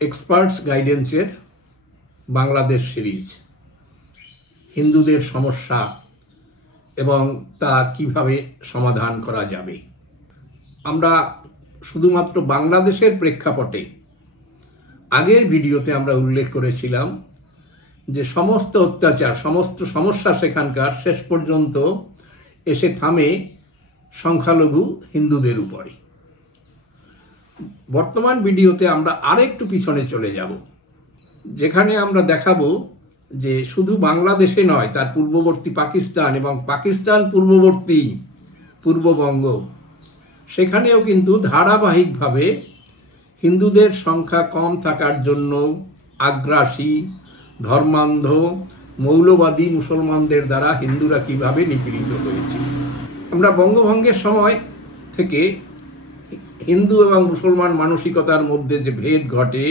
Experts গাইডেন্সের Bangladesh series, হিন্দুদের সমস্যা এবং তা কিভাবে সমাধান করা যাবে। আমরা শুধুমাত্র বাংলাদেশের প্রেক্ষাপটে আগের ভিডিওতে আমরা উল্লেখ করেছিলাম যে সমস্ত অত্যাচার, সমস্ত সমস্যা সেখানকার শেষ পর্যন্ত এসে থামে সংখ্যালঘু হিন্দুদের উপরে। বর্তমান ভিডিওতে আমরা আরেকটু পিছনে চলে যাব, যেখানে আমরা দেখাবো যে শুধু বাংলাদেশে নয়, তার পূর্ববর্তী পাকিস্তান এবং পাকিস্তান পূর্ববর্তী পূর্ববঙ্গ, সেখানেও কিন্তু ধারাবাহিকভাবে হিন্দুদের সংখ্যা কম থাকার জন্য আগ্রাসী, ধর্মান্ধ, মৌলবাদী মুসলমানদের দ্বারা হিন্দুরা কিভাবে নিপীড়িত হয়েছে। আমরা বঙ্গভঙ্গের সময় থেকে হিন্দু এবং মুসলমান মানসিকতার মধ্যে যে ভেদ ঘটে,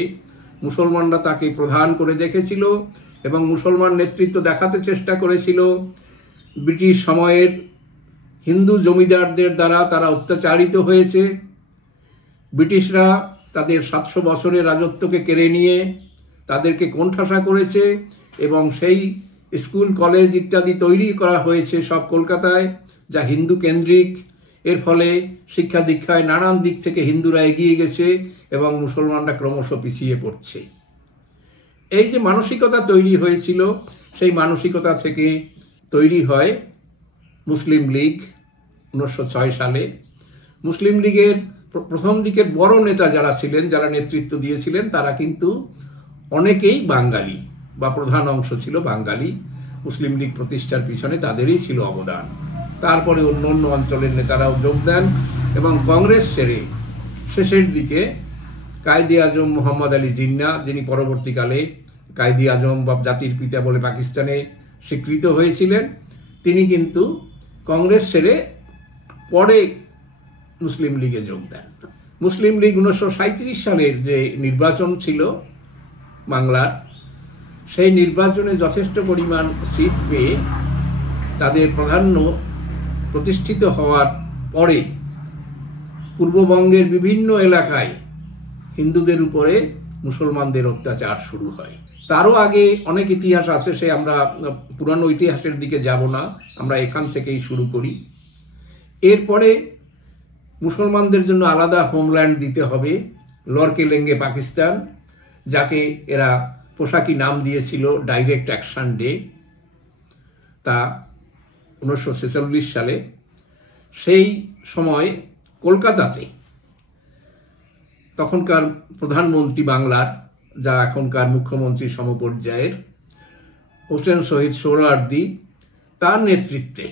মুসলমানরা তাকে প্রধান করে দেখেছিল এবং মুসলমান নেতৃত্ব দেখাতে চেষ্টা করেছিল ব্রিটিশ সময়ের হিন্দু জমিদারদের দ্বারা তারা অত্যাচারিত হয়েছে। ব্রিটিশরা তাদের 700 বছরের রাজত্বকে কেড়ে নিয়ে তাদেরকে কোণঠাসা করেছে এবং সেই স্কুল কলেজ ইত্যাদি তৈরি করা হয়েছে সব কলকাতায়, যা হিন্দু কেন্দ্রিক। এর ফলে শিক্ষা দীক্ষায় নানান দিক থেকে হিন্দুরা এগিয়ে গেছে এবং মুসলমানরা ক্রমশ পিছিয়ে পড়ছে। এই যে মানসিকতা তৈরি হয়েছিল, সেই মানসিকতা থেকে তৈরি হয় মুসলিম লীগ 1906 সালে। মুসলিম লীগের প্রথম দিকের বড় নেতা যারা ছিলেন, যারা নেতৃত্ব দিয়েছিলেন, তারা কিন্তু অনেকেই বাঙালি বা প্রধান অংশ ছিল বাঙালি। মুসলিম লীগ প্রতিষ্ঠার পিছনে তাদেরই ছিল অবদান। তারপরে অন্য অন্য অঞ্চলের নেতারাও যোগ দেন এবং কংগ্রেস ছেড়ে শেষের দিকে কায়েদে আজম মোহাম্মদ আলী জিন্না, যিনি পরবর্তীকালে কায়েদে আজম বা জাতির পিতা বলে পাকিস্তানে স্বীকৃত হয়েছিলেন, তিনি কিন্তু কংগ্রেস ছেড়ে পরে মুসলিম লীগে যোগ দেন। মুসলিম লীগ 1937 সালের যে নির্বাচন ছিল বাংলার, সেই নির্বাচনে যথেষ্ট পরিমাণ সিট পেয়ে তাদের প্রাধান্য প্রতিষ্ঠিত হওয়ার পরে পূর্ববঙ্গের বিভিন্ন এলাকায় হিন্দুদের উপরে মুসলমানদের অত্যাচার শুরু হয়। তারও আগে অনেক ইতিহাস আছে, সে আমরা পুরানো ইতিহাসের দিকে যাব না, আমরা এখান থেকেই শুরু করি। এরপরে মুসলমানদের জন্য আলাদা হোমল্যান্ড দিতে হবে, লড়কেলেঙ্গে পাকিস্তান, যাকে এরা পোশাকি নাম দিয়েছিল ডাইরেক্ট অ্যাকশন ডে। তা 1946 সালে সেই সময় কলকাতাতে তখনকার প্রধানমন্ত্রী বাংলার, যা এখনকার মুখ্যমন্ত্রী সমপর্যায়ের, হোসেন শহীদ সোহরাওয়ার্দী, তার নেতৃত্বে,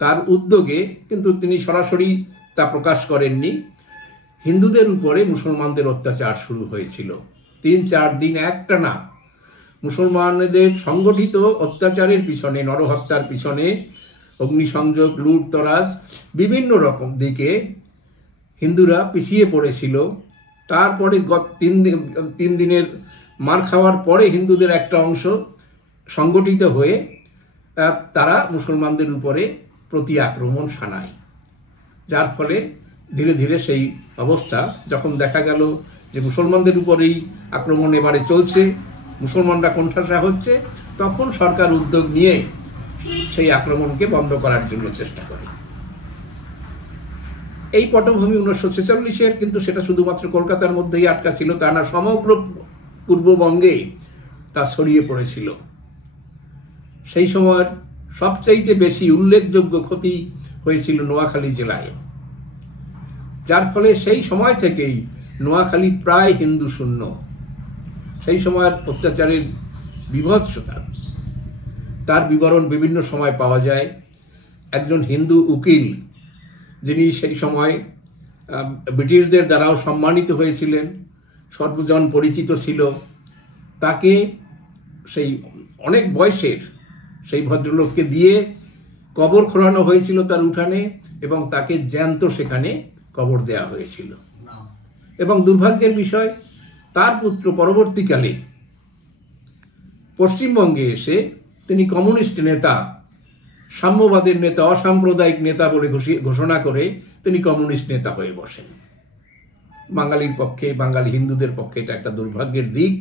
তার উদ্যোগে, কিন্তু তিনি সরাসরি তা প্রকাশ করেননি, হিন্দুদের উপরে মুসলমানদের অত্যাচার শুরু হয়েছিল। 3-4 দিন একটানা মুসলমানদের সংগঠিত অত্যাচারের পিছনে, নরহত্যার পিছনে, অগ্নিসংযোগ, লুটতরাজ, বিভিন্ন রকম দিকে হিন্দুরা পিছিয়ে পড়েছিল। তারপরে 3 দিনের মার খাওয়ার পরে হিন্দুদের একটা অংশ সংগঠিত হয়ে তারা মুসলমানদের উপরে প্রতি আক্রমণ শানায়, যার ফলে ধীরে ধীরে সেই অবস্থা, যখন দেখা গেল যে মুসলমানদের উপরেই আক্রমণ এবারে চলছে, মুসলমানরা কোণঠাসা হচ্ছে, তখন সরকার উদ্যোগ নিয়ে সেই আক্রমণকে বন্ধ করার জন্য চেষ্টা করে। এই পটভূমি 1946-এর, কিন্তু সেটা শুধুমাত্র কলকাতার মধ্যেই আটকা ছিল তা না, সমগ্র পূর্ববঙ্গে তা ছড়িয়ে পড়েছিল। সেই সময় সবচাইতে বেশি উল্লেখযোগ্য ক্ষতি হয়েছিল নোয়াখালী জেলায়, যার ফলে সেই সময় থেকেই নোয়াখালী প্রায় হিন্দু শূন্য। সেই সময়ের অত্যাচারের বিভৎসতা, তার বিবরণ বিভিন্ন সময় পাওয়া যায়। একজন হিন্দু উকিল, যিনি সেই সময় ব্রিটিশদের দ্বারাও সম্মানিত হয়েছিলেন, সর্বজন পরিচিত ছিল, তাকে সেই অনেক বয়সের সেই ভদ্রলোককে দিয়ে কবর খোঁড়ানো হয়েছিল তার উঠানে, এবং তাকে জ্যান্ত সেখানে কবর দেয়া হয়েছিল। এবং দুর্ভাগ্যের বিষয়, তার পুত্র পরবর্তীকালে পশ্চিমবঙ্গে এসে তিনি কমিউনিস্ট নেতা, সাম্যবাদের নেতা, অসাম্প্রদায়িক নেতা বলে ঘোষণা করে তিনি কমিউনিস্ট নেতা হয়ে বসেন। বাঙালির পক্ষে, বাঙালি হিন্দুদের পক্ষে এটা একটা দুর্ভাগ্যের দিক।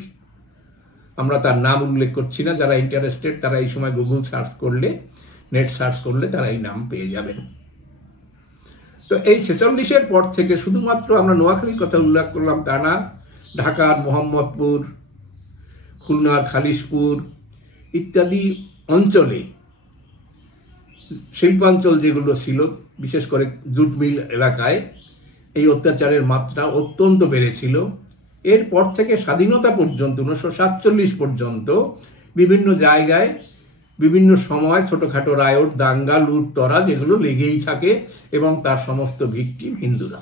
আমরা তার নাম উল্লেখ করছি না, যারা ইন্টারেস্টেড তারা এই সময় গুগল সার্চ করলে, নেট সার্চ করলে তারা এই নাম পেয়ে যাবেন। তো এই 46-এর পর থেকে শুধুমাত্র আমরা নোয়াখালীর কথা উল্লেখ করলাম তা না, ঢাকার মোহাম্মদপুর, খুলনার খালিশপুর ইত্যাদি অঞ্চলে, শিল্পাঞ্চল যেগুলো ছিল, বিশেষ করে জুট মিল এলাকায় এই অত্যাচারের মাত্রা অত্যন্ত বেড়েছিল। এরপর থেকে স্বাধীনতা পর্যন্ত 1947 পর্যন্ত বিভিন্ন জায়গায় বিভিন্ন সময় ছোটখাটো রায়ট, দাঙ্গা, লুটতরাজ যেগুলো লেগেই থাকে এবং তার সমস্ত ভিকটিম হিন্দুরা।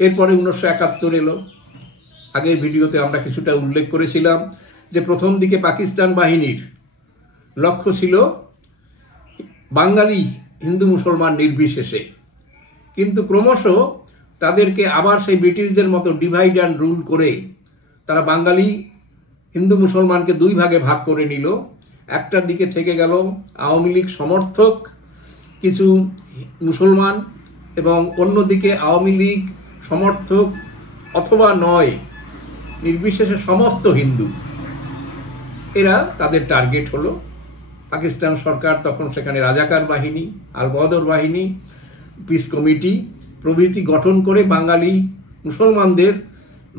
এরপরে 1971 এলো। আগের ভিডিওতে আমরা কিছুটা উল্লেখ করেছিলাম যে প্রথম দিকে পাকিস্তান বাহিনীর লক্ষ্য ছিল বাঙালি হিন্দু মুসলমান নির্বিশেষে, কিন্তু ক্রমশ তাদেরকে আবার সেই ব্রিটিশদের মতো ডিভাইড অ্যান্ড রুল করে তারা বাঙালি হিন্দু মুসলমানকে দুই ভাগে ভাগ করে নিল। একটার দিকে থেকে গেল আওয়ামী লীগ সমর্থক কিছু মুসলমান এবং অন্যদিকে আওয়ামী লীগ সমর্থক অথবা নয় নির্বিশেষে সমস্ত হিন্দু। এরা তাদের টার্গেট হলো। পাকিস্তান সরকার তখন সেখানে রাজাকার বাহিনী, আল বদর বাহিনী, পিস কমিটি প্রভৃতি গঠন করে বাঙালি মুসলমানদের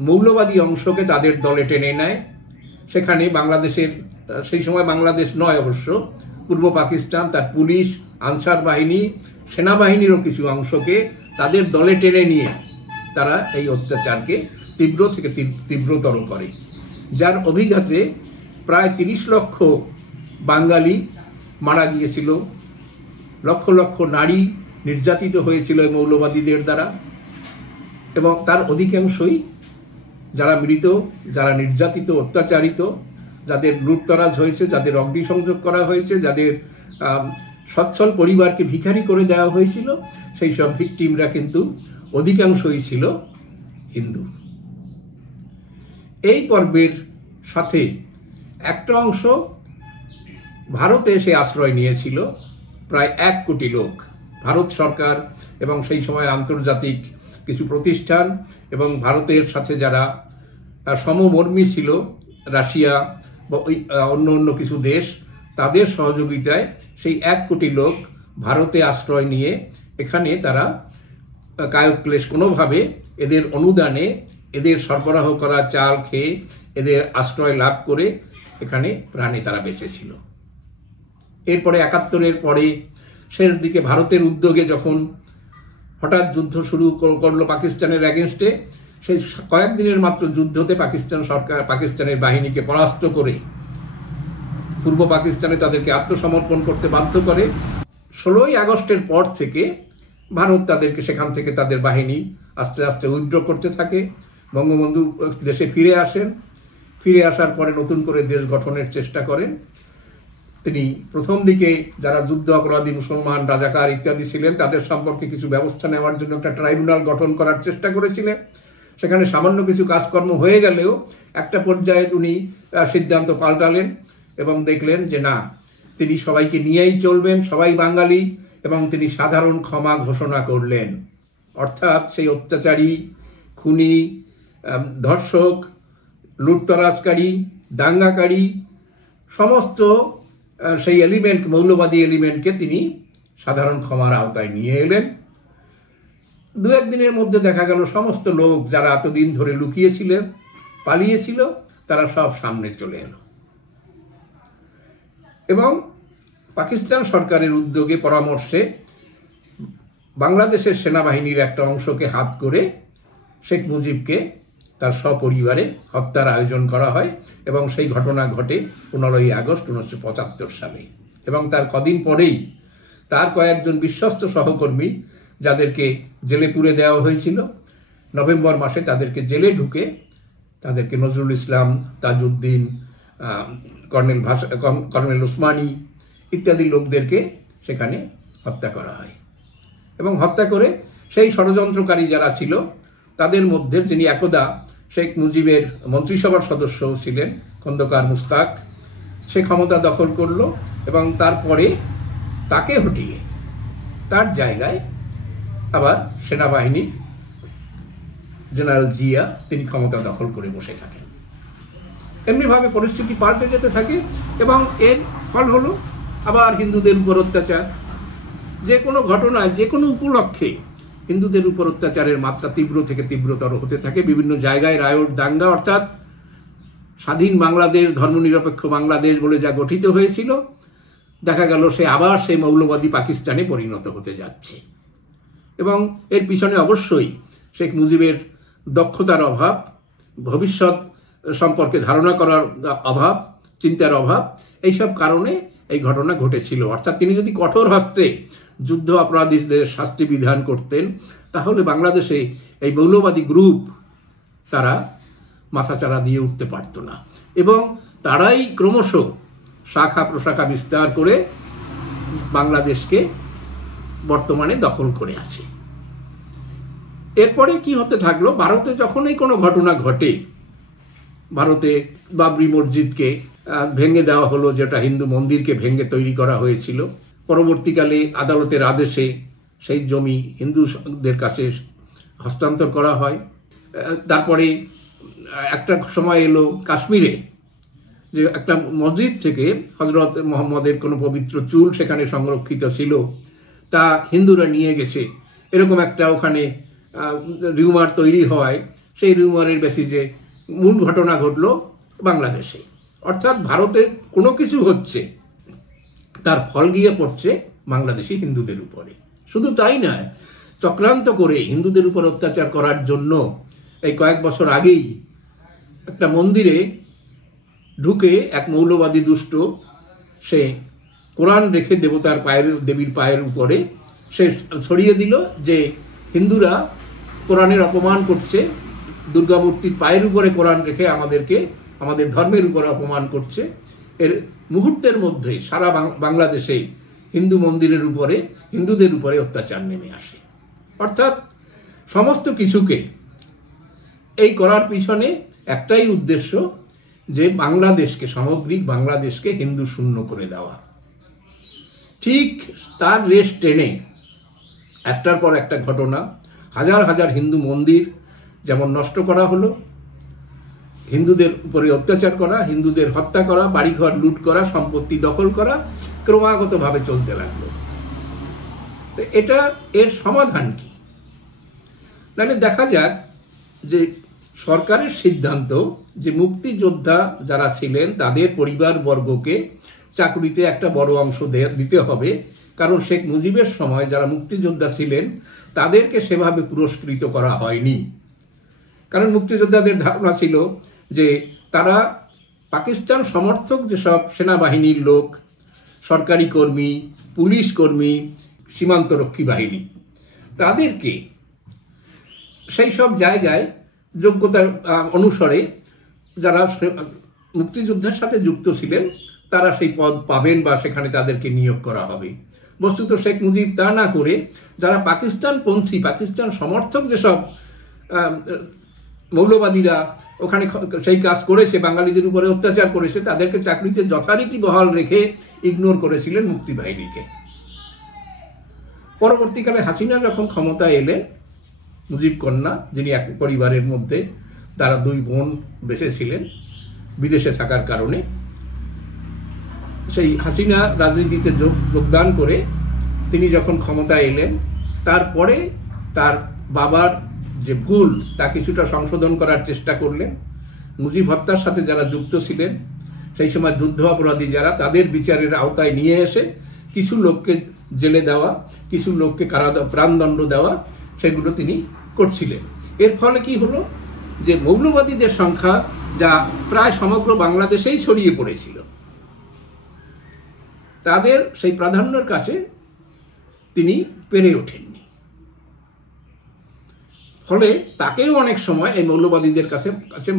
মৌলবাদী অংশকে তাদের দলে টেনে নেয়। সেখানে বাংলাদেশের, সেই সময় বাংলাদেশ নয় অবশ্য, পূর্ব পাকিস্তান, তার পুলিশ, আনসার বাহিনী, সেনাবাহিনীরও কিছু অংশকে তাদের দলে টেনে নিয়ে তারা এই অত্যাচারকে তীব্র থেকে তীব্রতর করে, যার অভিঘাতে প্রায় 30 লক্ষ বাঙালি মারা গিয়েছিল, লক্ষ লক্ষ নারী নির্যাতিত হয়েছিল এই মৌলবাদীদের দ্বারা, এবং তার অধিকাংশই যারা মৃত, যারা নির্যাতিত, অত্যাচারিত, যাদের লুটতরাজ হয়েছে, যাদের অগ্নিসংযোগ করা হয়েছে, যাদের সচ্ছল পরিবারকে ভিখারি করে দেওয়া হয়েছিল, সেই সব ভিকটিমরা কিন্তু অধিকাংশই ছিল হিন্দু। এই পর্বের সাথে একটা অংশ ভারতে এসে আশ্রয় নিয়েছিল, প্রায় 1 কোটি লোক। ভারত সরকার এবং সেই সময় আন্তর্জাতিক কিছু প্রতিষ্ঠান এবং ভারতের সাথে যারা সমমর্মী ছিল, রাশিয়া বা অন্য অন্য কিছু দেশ, তাদের সহযোগিতায় সেই 1 কোটি লোক ভারতে আশ্রয় নিয়ে এখানে তারা কায়ক্লেশ কোনোভাবে এদের অনুদানে, এদের সরবরাহ করা চাল খেয়ে এদের আশ্রয় লাভ করে এখানে প্রাণে তারা বেঁচেছিল। এরপরে 71-এর পরে শেষ দিকে ভারতের উদ্যোগে যখন হঠাৎ যুদ্ধ শুরু করলো পাকিস্তানের এগেনস্টে, সেই কয়েকদিনের মাত্র যুদ্ধতে পাকিস্তান সরকার পাকিস্তানের বাহিনীকে পরাস্ত করে পূর্ব পাকিস্তানে তাদেরকে আত্মসমর্পণ করতে বাধ্য করে। 16ই আগস্টের পর থেকে ভারত তাদেরকে সেখান থেকে তাদের বাহিনী আস্তে আস্তে উইথড্র করতে থাকে। বঙ্গবন্ধু দেশে ফিরে আসেন। ফিরে আসার পরে নতুন করে দেশ গঠনের চেষ্টা করেন। তিনি প্রথম দিকে যারা যুদ্ধ অপরাধী মুসলমান, রাজাকার ইত্যাদি ছিলেন তাদের সম্পর্কে কিছু ব্যবস্থা নেওয়ার জন্য একটা ট্রাইব্যুনাল গঠন করার চেষ্টা করেছিলেন। সেখানে সামান্য কিছু কাজকর্ম হয়ে গেলেও একটা পর্যায়ে উনি সিদ্ধান্ত পাল্টালেন এবং দেখলেন যে না, তিনি সবাইকে নিয়েই চলবেন, সবাই বাঙালি, এবং তিনি সাধারণ ক্ষমা ঘোষণা করলেন। অর্থাৎ সেই অত্যাচারী, খুনি, ধর্ষক, লুটতরাজকারী, দাঙ্গাকারী সমস্ত সেই এলিমেন্ট, মৌলবাদী এলিমেন্টকে তিনি সাধারণ ক্ষমার আওতায় নিয়ে এলেন। 2-1 দিনের মধ্যে দেখা গেল সমস্ত লোক যারা এতদিন ধরে লুকিয়েছিলেন, পালিয়েছিল, তারা সব সামনে চলে এলো এবং পাকিস্তান সরকারের উদ্যোগে, পরামর্শে বাংলাদেশের সেনাবাহিনীর একটা অংশকে হাত করে শেখ মুজিবকে তার সপরিবারে হত্যার আয়োজন করা হয় এবং সেই ঘটনা ঘটে 15ই আগস্ট 1975 সালে। এবং তার কদিন পরেই তার কয়েকজন বিশ্বস্ত সহকর্মী যাদেরকে জেলে পুরে দেওয়া হয়েছিল, নভেম্বর মাসে তাদেরকে জেলে ঢুকে তাদেরকে নজরুল ইসলাম, তাজউদ্দিন, কর্নেল ওসমানী ইত্যাদি লোকদেরকে সেখানে হত্যা করা হয়। এবং হত্যা করে সেই ষড়যন্ত্রকারী যারা ছিল তাদের মধ্যে, যিনি একদা শেখ মুজিবের মন্ত্রিসভার সদস্যও ছিলেন, খন্দকার মুস্তাক, সে ক্ষমতা দখল করলো এবং তারপরে তাকে হটিয়ে তার জায়গায় আবার সেনাবাহিনীর জেনারেল জিয়া তিনি ক্ষমতা দখল করে বসে থাকেন। এমনিভাবে পরিস্থিতি পাল্টে যেতে থাকে এবং এর ফল হলো আবার হিন্দুদের উপর অত্যাচার। যে কোনো ঘটনায়, যে কোনো উপলক্ষে হিন্দুদের উপর অত্যাচারের মাত্রা তীব্র থেকে তীব্রতর হতে থাকে। বিভিন্ন জায়গায় রায়ট দাঙ্গা, অর্থাৎ স্বাধীন বাংলাদেশ, ধর্মনিরপেক্ষ বাংলাদেশ বলে যা গঠিত হয়েছিল, দেখা গেল সে আবার সেই মৌলবাদী পাকিস্তানে পরিণত হতে যাচ্ছে। এবং এর পিছনে অবশ্যই শেখ মুজিবের দক্ষতার অভাব, ভবিষ্যৎ সম্পর্কে ধারণা করার অভাব, চিন্তার অভাব, এইসব কারণে এই ঘটনা ঘটেছিল। অর্থাৎ তিনি যদি কঠোর হস্তে যুদ্ধ অপরাধীদের শাস্তি বিধান করতেন, তাহলে বাংলাদেশে এই মৌলবাদী গ্রুপ তারা মাথাচাড়া দিয়ে উঠতে পারত না, এবং তারাই ক্রমশ শাখা প্রশাখা বিস্তার করে বাংলাদেশকে বর্তমানে দখল করে আছে। এরপরে কি হতে থাকলো, ভারতে যখনই কোনো ঘটনা ঘটে, ভারতে বাবরি মসজিদকে ভেঙে দেওয়া হলো, যেটা হিন্দু মন্দিরকে ভেঙে তৈরি করা হয়েছিল। পরবর্তীকালে আদালতের আদেশে সেই জমি হিন্দুদের কাছে হস্তান্তর করা হয়। তারপরে একটা সময় এলো কাশ্মীরে, যে একটা মসজিদ থেকে হজরত মোহাম্মদের কোনো পবিত্র চুল সেখানে সংরক্ষিত ছিল, তা হিন্দুরা নিয়ে গেছে, এরকম একটা ওখানে রিউমার তৈরি হয়। সেই রিউমারের বেসিসে মূল ঘটনা ঘটলো বাংলাদেশে। অর্থাৎ ভারতে কোনো কিছু হচ্ছে, তার ফল গিয়ে পড়ছে বাংলাদেশি হিন্দুদের উপরে। শুধু তাই নয়, চক্রান্ত করে হিন্দুদের উপর অত্যাচার করার জন্য এই কয়েক বছর আগেই একটা মন্দিরে ঢুকে এক মৌলবাদী দুষ্ট সে কোরআন রেখে দেবীর পায়ের উপরে সে ছড়িয়ে দিল যে হিন্দুরা কোরআনের অপমান করছে, দুর্গা মূর্তির পায়ের উপরে কোরআন রেখে আমাদের ধর্মের উপরে অপমান করছে। এর মুহূর্তের মধ্যে সারা বাংলাদেশে হিন্দু মন্দিরের উপরে, হিন্দুদের উপরে অত্যাচার নেমে আসে। অর্থাৎ সমস্ত কিছুকে এই করার পিছনে একটাই উদ্দেশ্য, যে বাংলাদেশকে, সামগ্রিক বাংলাদেশকে হিন্দু শূন্য করে দেওয়া। ঠিক তার রেশ টেনে একটার পর একটা ঘটনা, হাজার হাজার হিন্দু মন্দির যেমন নষ্ট করা হলো, হিন্দুদের উপরে অত্যাচার করা, হিন্দুদের হত্যা করা, বাড়িঘর লুট করা, সম্পত্তি দখল করা ক্রমাগতভাবে চলতে লাগলো। তো এর সমাধান কি? তাহলে দেখা যাক যে সরকারের সিদ্ধান্ত যে মুক্তিযোদ্ধা যারা ছিলেন তাদের পরিবারবর্গকে চাকরিতে একটা বড় অংশ দিতে হবে, কারণ শেখ মুজিবের সময় যারা মুক্তিযোদ্ধা ছিলেন তাদেরকে সেভাবে পুরস্কৃত করা হয়নি। কারণ মুক্তিযোদ্ধাদের ধারণা ছিল যে তারা পাকিস্তান সমর্থক যেসব সেনাবাহিনীর লোক, সরকারি কর্মী, পুলিশ কর্মী, সীমান্তরক্ষী বাহিনী, তাদেরকে সেই সব জায়গায় যোগ্যতার অনুসারে যারা মুক্তিযুদ্ধের সাথে যুক্ত ছিলেন তারা সেই পদ পাবেন বা সেখানে তাদেরকে নিয়োগ করা হবে। বস্তুত শেখ মুজিব তা না করে যারা পাকিস্তানপন্থী, পাকিস্তান সমর্থক যেসব মৌলবাদীরা ওখানে সেই কাজ করেছে, বাঙালিদের উপরে অত্যাচার করেছে, তাদেরকে চাকরিতে যথারীতি বহাল রেখে ইগনোর করেছিলেন মুক্তিবাহিনীকে। পরবর্তীকালে হাসিনা যখন ক্ষমতায় এলেন, মুজিব কন্যা যিনি এক পরিবারের মধ্যে, তারা দুই বোন বেঁচে ছিলেন বিদেশে থাকার কারণে, সেই হাসিনা রাজনীতিতে যোগদান করে তিনি যখন ক্ষমতায় এলেন, তারপরে তার বাবার যে ভুল তা কিছুটা সংশোধন করার চেষ্টা করলেন। মুজিব হত্যার সাথে যারা যুক্ত ছিলেন, সেই সময় যুদ্ধ অপরাধী যারা, তাদের বিচারের আওতায় নিয়ে এসে কিছু লোককে জেলে দেওয়া, কিছু লোককে প্রাণদণ্ড দেওয়া, সেগুলো তিনি করছিলেন। এর ফলে কি হলো, যে মৌলবাদীদের সংখ্যা যা প্রায় সমগ্র বাংলাদেশেই ছড়িয়ে পড়েছিল, তাদের সেই প্রাধান্যের কাছে তিনি পেরে ওঠেননি। ফলে তাকেও অনেক সময় এই মৌলবাদীদের কাছে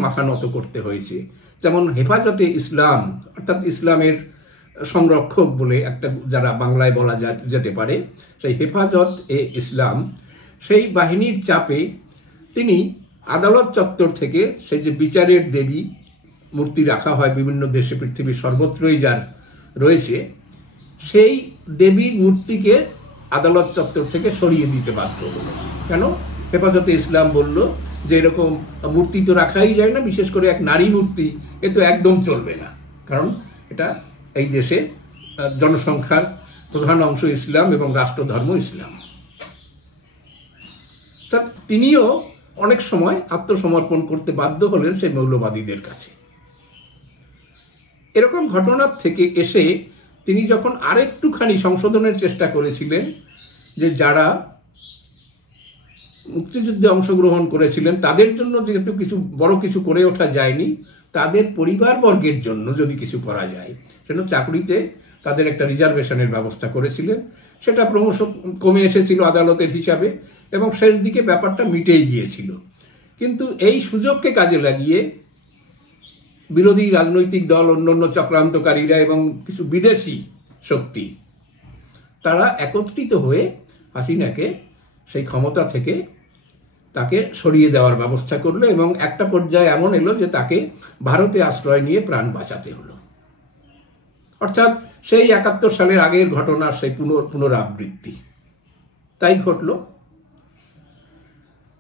মাথা নত করতে হয়েছে। যেমন হেফাজতে ইসলাম, অর্থাৎ ইসলামের সংরক্ষক বলে একটা যারা বাংলায় বলা যেতে পারে, সেই হেফাজত এ ইসলাম, সেই বাহিনীর চাপে তিনি আদালত চত্বর থেকে সেই যে বিচারের দেবী মূর্তি রাখা হয় বিভিন্ন দেশে, পৃথিবীর সর্বত্রই যার রয়েছে, সেই দেবীর মূর্তিকে আদালত চত্বর থেকে সরিয়ে দিতে বাধ্য হলো। কেন? হেফাজতে ইসলাম বলল যে এরকম মূর্তি তো রাখাই যায় না, বিশেষ করে এক নারী মূর্তি, এ তো একদম চলবে না, কারণ এটা এই দেশে জনসংখ্যার প্রধান অংশ ইসলাম এবং রাষ্ট্রধর্ম ইসলাম। তিনিও অনেক সময় আত্মসমর্পণ করতে বাধ্য হলেন সেই মৌলবাদীদের কাছে। এরকম ঘটনার থেকে এসে তিনি যখন আরেকটুখানি সংশোধনের চেষ্টা করেছিলেন, যে যারা মুক্তিযুদ্ধে অংশগ্রহণ করেছিলেন তাদের জন্য যেহেতু বড় কিছু করে ওঠা যায়নি, তাদের পরিবারবর্গের জন্য যদি কিছু করা যায়, সেজন্য চাকরিতে তাদের একটা রিজার্ভেশনের ব্যবস্থা করেছিলেন। সেটা ক্রমশ কমে এসেছিল আদালতের হিসাবে এবং শেষ দিকে ব্যাপারটা মিটেই গিয়েছিল। কিন্তু এই সুযোগকে কাজে লাগিয়ে বিরোধী রাজনৈতিক দল, অন্যান্য চক্রান্তকারীরা এবং কিছু বিদেশি শক্তি, তারা একত্রিত হয়ে হাসিনাকে সেই ক্ষমতা থেকে তাকে সরিয়ে দেওয়ার ব্যবস্থা করলো এবং একটা পর্যায়ে এমন এলো যে তাকে ভারতে আশ্রয় নিয়ে প্রাণ বাঁচাতে হলো। অর্থাৎ সেই ৭১ সালের আগের ঘটনার সেই পুনরাবৃত্তি তাই ঘটল।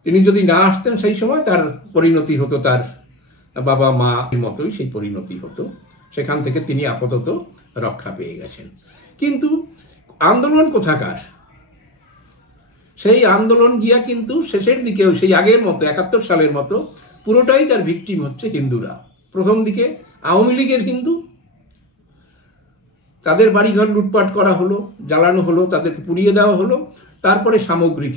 তিনি যদি না আসতেন সেই সময় তার পরিণতি হতো তার বাবা মা মতোই, সেই পরিণতি হতো। সেখান থেকে তিনি আপাতত রক্ষা পেয়ে গেছেন। কিন্তু আন্দোলন কোথাকার? সেই আন্দোলন গিয়া কিন্তু শেষের দিকেও সেই আগের মতো ৭১ সালের মতো পুরোটাই তার ভিকটিম হচ্ছে হিন্দুরা। প্রথম দিকে আওয়ামী লীগের হিন্দু, তাদের বাড়িঘর লুটপাট করা হলো, জ্বালানো হলো, তাদেরকে পুড়িয়ে দেওয়া হলো। তারপরে সামগ্রিক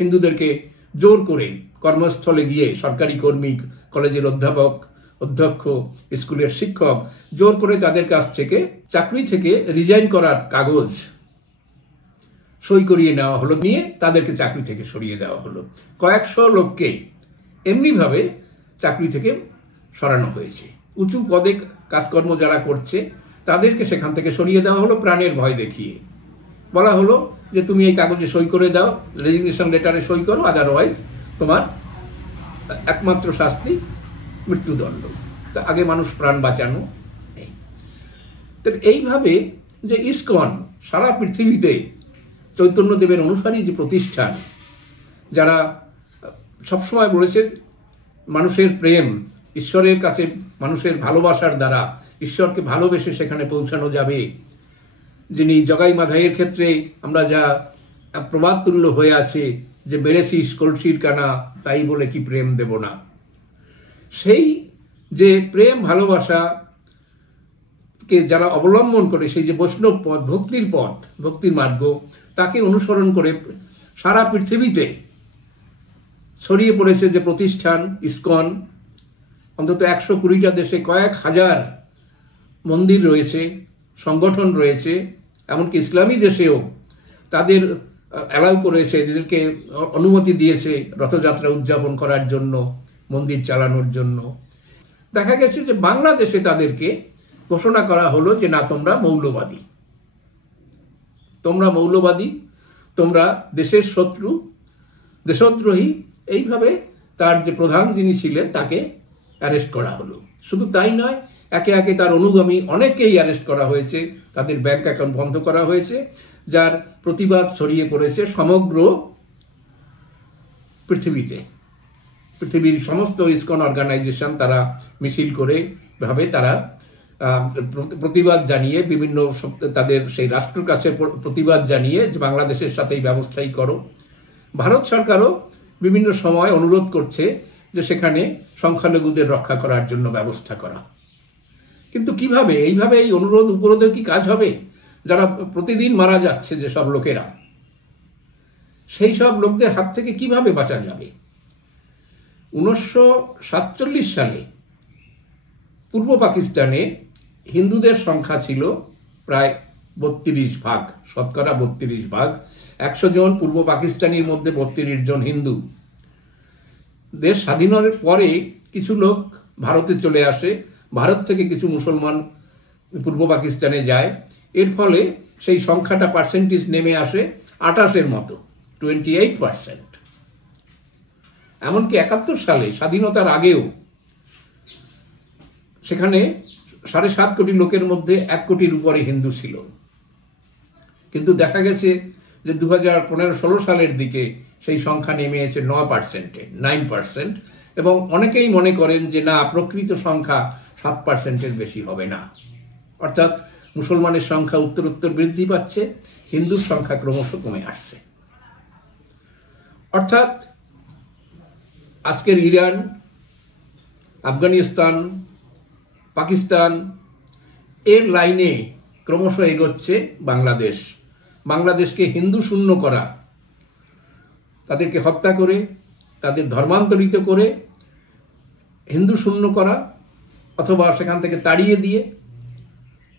হিন্দুদেরকে জোর করে কর্মস্থলে গিয়ে সরকারি কর্মী, কলেজের অধ্যাপক, অধ্যক্ষ, স্কুলের শিক্ষক, জোর করে তাদের কাছ থেকে চাকরি থেকে রিজাইন করার কাগজ সই করিয়ে নেওয়া হলো, নিয়ে তাদেরকে চাকরি থেকে সরিয়ে দেওয়া হলো। কয়েকশো লোককে এমনিভাবে চাকরি থেকে সরানো হয়েছে। উঁচু পদে কাজকর্ম যারা করছে তাদেরকে সেখান থেকে সরিয়ে দেওয়া হলো প্রাণের ভয় দেখিয়ে। বলা হলো যে তুমি এই কাগজে সই করে দাও, রেজিগনেশন লেটারে সই করো, আদারওয়াইজ তোমার একমাত্র শাস্তি মৃত্যুদণ্ড। তা আগে মানুষ প্রাণ বাঁচানো। তো এইভাবে যে ইসকন সারা পৃথিবীতে চৈতন্যদেবের অনুসারী যে প্রতিষ্ঠান, যারা সবসময় বলেছে মানুষের প্রেম, ঈশ্বরের কাছে মানুষের ভালোবাসার দ্বারা ঈশ্বরকে ভালোবেসে সেখানে পৌঁছানো যাবে, যিনি জগাই মাধাইয়ের ক্ষেত্রে আমরা যা প্রবাদ তুল্য হয়ে আছে যে বেড়েছিস কলসির কানা, তাই বলে কি প্রেম দেব না, সেই যে প্রেম ভালোবাসাকে যারা অবলম্বন করে, সেই যে বৈষ্ণব পথ, ভক্তির পথ, ভক্তির মার্গ, তাকে অনুসরণ করে সারা পৃথিবীতে ছড়িয়ে পড়েছে যে প্রতিষ্ঠান ইসকন। অন্তত ১২০টা দেশে কয়েক হাজার মন্দির রয়েছে, সংগঠন রয়েছে, এমনকি ইসলামী দেশেও তাদের অ্যালাউ করেছে, এদেরকে অনুমতি দিয়েছে রথযাত্রা উদযাপন করার জন্য, মন্দির চালানোর জন্য। দেখা গেছে যে বাংলাদেশে তাদেরকে ঘোষণা করা হলো যে না, তোমরা মৌলবাদী, তোমরা দেশের শত্রু, দেশদ্রোহী। এইভাবে তার যে প্রধান যিনি ছিলেন তাকে অ্যারেস্ট করা হলো। শুধু তাই নয়, একে একে তার অনুগামী অনেকেই অ্যারেস্ট করা হয়েছে, তাদের ব্যাংক অ্যাকাউন্ট বন্ধ করা হয়েছে, যার প্রতিবাদ ছড়িয়ে পড়েছে সমগ্র পৃথিবীতে। পৃথিবীর সমস্ত ইসকন অর্গানাইজেশন তারা মিছিল করে ভাবে তারা প্রতিবাদ জানিয়ে বিভিন্ন তাদের সেই রাষ্ট্রের কাছে প্রতিবাদ জানিয়ে যে বাংলাদেশের সাথে এই ব্যবস্থাই করো। ভারত সরকারও বিভিন্ন সময় অনুরোধ করছে যে সেখানে সংখ্যালঘুদের রক্ষা করার জন্য ব্যবস্থা করা। কিন্তু কিভাবে এইভাবে এই অনুরোধ উপরোধে কি কাজ হবে? যারা প্রতিদিন মারা যাচ্ছে যেসব লোকেরা, সেই সব লোকদের হাত থেকে কিভাবে বাঁচা যাবে? 1947 সালে পূর্ব পাকিস্তানে হিন্দুদের সংখ্যা ছিল প্রায় 32 ভাগ, শতকরা 32 ভাগ। 100 জন পূর্ব পাকিস্তানির মধ্যে 32 জন হিন্দু। দেশ স্বাধীনের পরে কিছু লোক ভারতে চলে আসে, ভারত থেকে কিছু মুসলমান পূর্ব পাকিস্তানে যায়। এর ফলে সেই সংখ্যাটা পার্সেন্টেজ নেমে আসে 28-এর মতো, 28%। এমনকি 71 সালে স্বাধীনতার আগেও সেখানে 7.5 কোটি লোকের মধ্যে 1 কোটির উপরে হিন্দু ছিল। কিন্তু দেখা গেছে যে 2015-16 সালের দিকে সেই সংখ্যা নেমে এসে 9%-এ, 9%। এবং অনেকেই মনে করেন যে না, প্রকৃত সংখ্যা 7%-এর বেশি হবে না। অর্থাৎ মুসলমানের সংখ্যা উত্তরোত্তর বৃদ্ধি পাচ্ছে, হিন্দুর সংখ্যা ক্রমশ কমে আসছে। অর্থাৎ আজকের ইরান, আফগানিস্তান, পাকিস্তান এর লাইনে ক্রমশ এগোচ্ছে বাংলাদেশ। বাংলাদেশকে হিন্দু শূন্য করা, তাদেরকে হত্যা করে, তাদের ধর্মান্তরিত করে হিন্দু শূন্য করা, অথবা সেখান থেকে তাড়িয়ে দিয়ে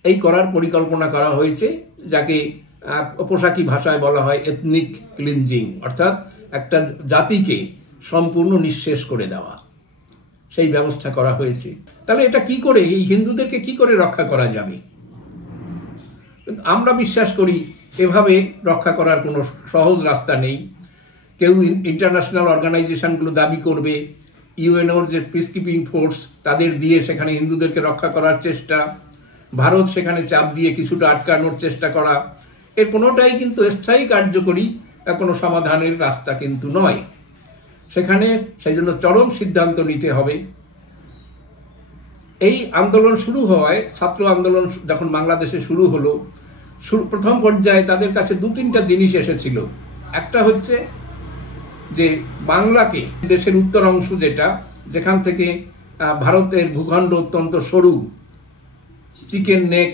এই করার পরিকল্পনা করা হয়েছে, যাকে পোশাকি ভাষায় বলা হয় এথনিক ক্লিনজিং, অর্থাৎ একটা জাতিকে সম্পূর্ণ নিঃশেষ করে দেওয়া। সেই ব্যবস্থা করা হয়েছে। তাহলে এটা কি করে, এই হিন্দুদেরকে কি করে রক্ষা করা যাবে? আমরা বিশ্বাস করি এভাবে রক্ষা করার কোনো সহজ রাস্তা নেই। কেউ ইন্টারন্যাশনাল অর্গানাইজেশনগুলো দাবি করবে, ইউএনওর যে পিসকিপিং ফোর্স তাদের দিয়ে সেখানে হিন্দুদেরকে রক্ষা করার চেষ্টা, ভারত সেখানে চাপ দিয়ে কিছুটা আটকানোর চেষ্টা করা, এর কোনোটাই কিন্তু স্থায়ী কার্যকরী কোনো সমাধানের রাস্তা কিন্তু নয়। সেখানে সেই জন্য চরম সিদ্ধান্ত নিতে হবে। এই আন্দোলন শুরু হওয়ায়, ছাত্র আন্দোলন যখন বাংলাদেশে শুরু হলো, প্রথম পর্যায়ে তাদের কাছে 2-3টা জিনিস এসেছিল। একটা হচ্ছে যে বাংলাকে, দেশের উত্তর অংশ যেটা, যেখান থেকে ভারতের ভূখণ্ড অত্যন্ত সরু, চিকেন নেক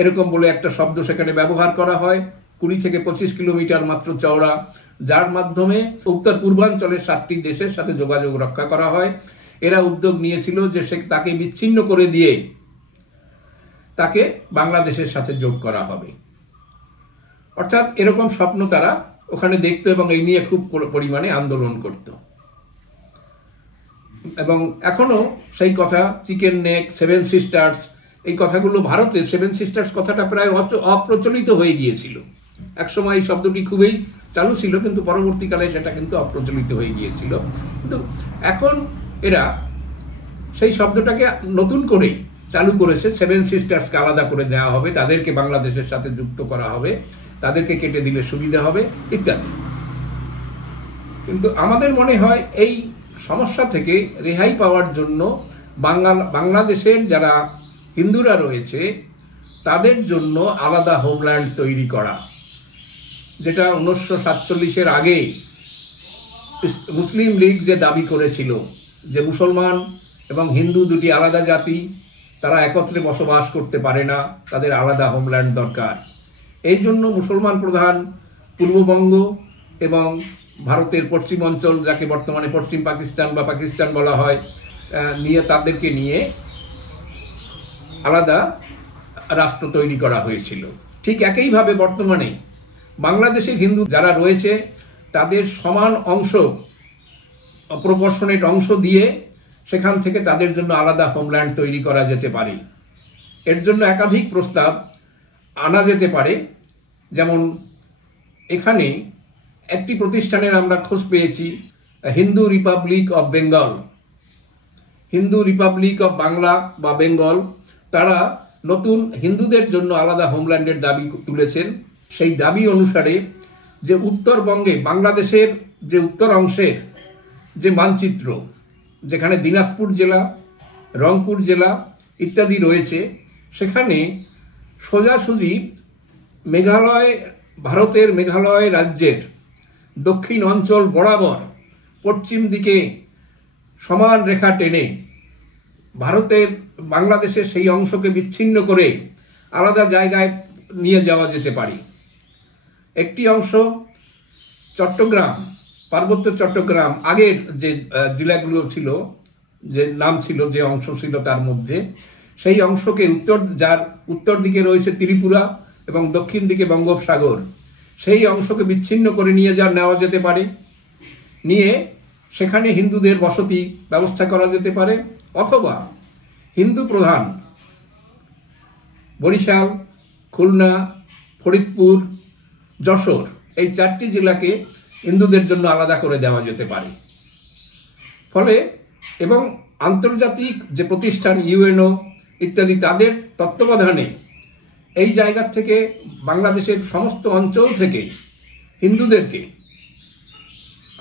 এরকম বলে একটা শব্দ সেখানে ব্যবহার করা হয়, 20 থেকে 25 কিলোমিটার মাত্র চওড়া, যার মাধ্যমে উত্তর পূর্বাঞ্চলের 7টি দেশের সাথে যোগাযোগ রক্ষা করা হয়। এরা উদ্যোগ নিয়েছিল যে তাকে বিচ্ছিন্ন করে দিয়ে তাকে বাংলাদেশের সাথে যোগ করা হবে। অর্থাৎ এরকম স্বপ্ন তারা ওখানে দেখতো এবং এই নিয়ে খুব পরিমাণে আন্দোলন করত। এবং এখনো সেই কথা, চিকেন নেক, 7 সিস্টার্স, এই কথাগুলো ভারতে 7 সিস্টার্স কথাটা প্রায় অপ্রচলিত হয়ে গিয়েছিল। একসময় এই শব্দটি খুবই চালু ছিল, কিন্তু পরবর্তীকালে সেটা কিন্তু অপ্রচলিত হয়ে গিয়েছিল। কিন্তু এখন এরা সেই শব্দটাকে নতুন করে চালু করেছে। 7 সিস্টার্সকে আলাদা করে দেওয়া হবে, তাদেরকে বাংলাদেশের সাথে যুক্ত করা হবে, তাদেরকে কেটে দিলে সুবিধা হবে ইত্যাদি। কিন্তু আমাদের মনে হয় এই সমস্যা থেকে রেহাই পাওয়ার জন্য বাংলাদেশের যারা হিন্দুরা রয়েছে তাদের জন্য আলাদা হোমল্যান্ড তৈরি করা, যেটা 1947-এর আগে মুসলিম লীগ যে দাবি করেছিল যে মুসলমান এবং হিন্দু দুটি আলাদা জাতি, তারা একত্রে বসবাস করতে পারে না, তাদের আলাদা হোমল্যান্ড দরকার। এই জন্য মুসলমান প্রধান পূর্ববঙ্গ এবং ভারতের পশ্চিম অঞ্চল, যাকে বর্তমানে পশ্চিম পাকিস্তান বা পাকিস্তান বলা হয়, তাদেরকে নিয়ে আলাদা রাষ্ট্র তৈরি করা হয়েছিল। ঠিক একইভাবে বর্তমানে বাংলাদেশের হিন্দু যারা রয়েছে তাদের সমান অংশ, প্রপোর্শনেট অংশ দিয়ে সেখান থেকে তাদের জন্য আলাদা হোমল্যান্ড তৈরি করা যেতে পারে। এর জন্য একাধিক প্রস্তাব আনা যেতে পারে। যেমন এখানে একটি প্রতিষ্ঠানের আমরা খোঁজ পেয়েছি, Hindu Republic of Bengal, Hindu Republic of Bangla বা বেঙ্গল। তারা নতুন হিন্দুদের জন্য আলাদা হোমল্যান্ডের দাবি তুলেছেন। সেই দাবি অনুসারে যে উত্তরবঙ্গে, বাংলাদেশের যে উত্তর অংশের যে মানচিত্র, যেখানে দিনাজপুর জেলা, রংপুর জেলা ইত্যাদি রয়েছে, সেখানে সোজাসুজি মেঘালয়, ভারতের মেঘালয় রাজ্যের দক্ষিণ অঞ্চল বরাবর পশ্চিম দিকে সমান রেখা টেনে ভারতের, বাংলাদেশের সেই অংশকে বিচ্ছিন্ন করে আলাদা জায়গায় নিয়ে যাওয়া যেতে পারে। একটি অংশ চট্টগ্রাম, পার্বত্য চট্টগ্রাম, আগের যে জেলাগুলো ছিল, যে নাম ছিল, যে অংশ ছিল তার মধ্যে, সেই অংশকে যার উত্তর দিকে রয়েছে ত্রিপুরা এবং দক্ষিণ দিকে বঙ্গোপসাগর, সেই অংশকে বিচ্ছিন্ন করে নিয়ে নেওয়া যেতে পারে। নিয়ে সেখানে হিন্দুদের বসতি ব্যবস্থা করা যেতে পারে। অথবা হিন্দু প্রধান বরিশাল, খুলনা, ফরিদপুর, যশোর, এই 4টি জেলাকে হিন্দুদের জন্য আলাদা করে দেওয়া যেতে পারে। ফলে এবং আন্তর্জাতিক যে প্রতিষ্ঠান ইউএনও ইত্যাদি, তাদের তত্ত্বাবধানে এই জায়গা থেকে, বাংলাদেশের সমস্ত অঞ্চল থেকে হিন্দুদেরকে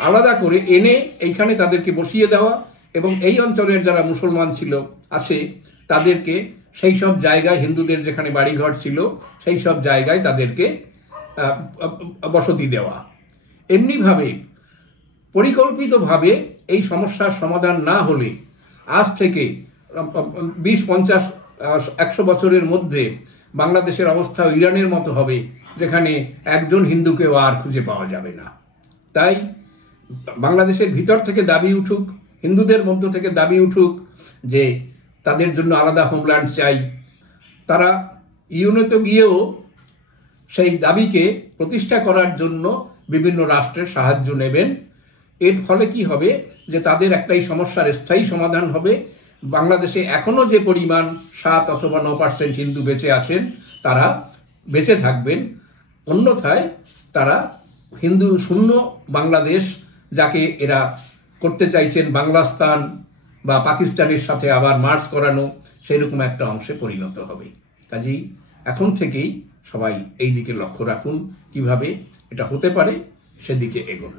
আলাদা করে এনে এইখানে তাদেরকে বসিয়ে দেওয়া এবং এই অঞ্চলের যারা মুসলমান ছিল আছে তাদেরকে সেই সব জায়গায়, হিন্দুদের যেখানে বাড়িঘর ছিল সেই সব জায়গায় তাদেরকে বসতি দেওয়া। এমনিভাবে পরিকল্পিতভাবে এই সমস্যার সমাধান না হলে আজ থেকে 20-50-100 বছরের মধ্যে বাংলাদেশের অবস্থা ইরানের মতো হবে, যেখানে একজন হিন্দুকেও আর খুঁজে পাওয়া যাবে না। তাই বাংলাদেশের ভিতর থেকে দাবি উঠুক, হিন্দুদের মধ্য থেকে দাবি উঠুক যে তাদের জন্য আলাদা হোমল্যান্ড চাই। তারা ইউনেতে গিয়েও সেই দাবিকে প্রতিষ্ঠা করার জন্য বিভিন্ন রাষ্ট্রের সাহায্য নেবেন। এর ফলে কি হবে যে তাদের একটাই সমস্যার স্থায়ী সমাধান হবে। বাংলাদেশে এখনো যে পরিমাণ 7 অথবা 9% হিন্দু বেঁচে আছেন তারা বেঁচে থাকবেন, অন্যথায় তারা হিন্দু শূন্য বাংলাদেশ, যাকে এরা করতে চাইছেন বাংলাস্তান বা পাকিস্তানের সাথে আবার মার্জ করানো, সেরকম একটা অংশে পরিণত হবে। কাজেই এখন থেকেই সবাই এই দিকে লক্ষ্য রাখুন, কিভাবে এটা হতে পারে সেদিকে এগোন।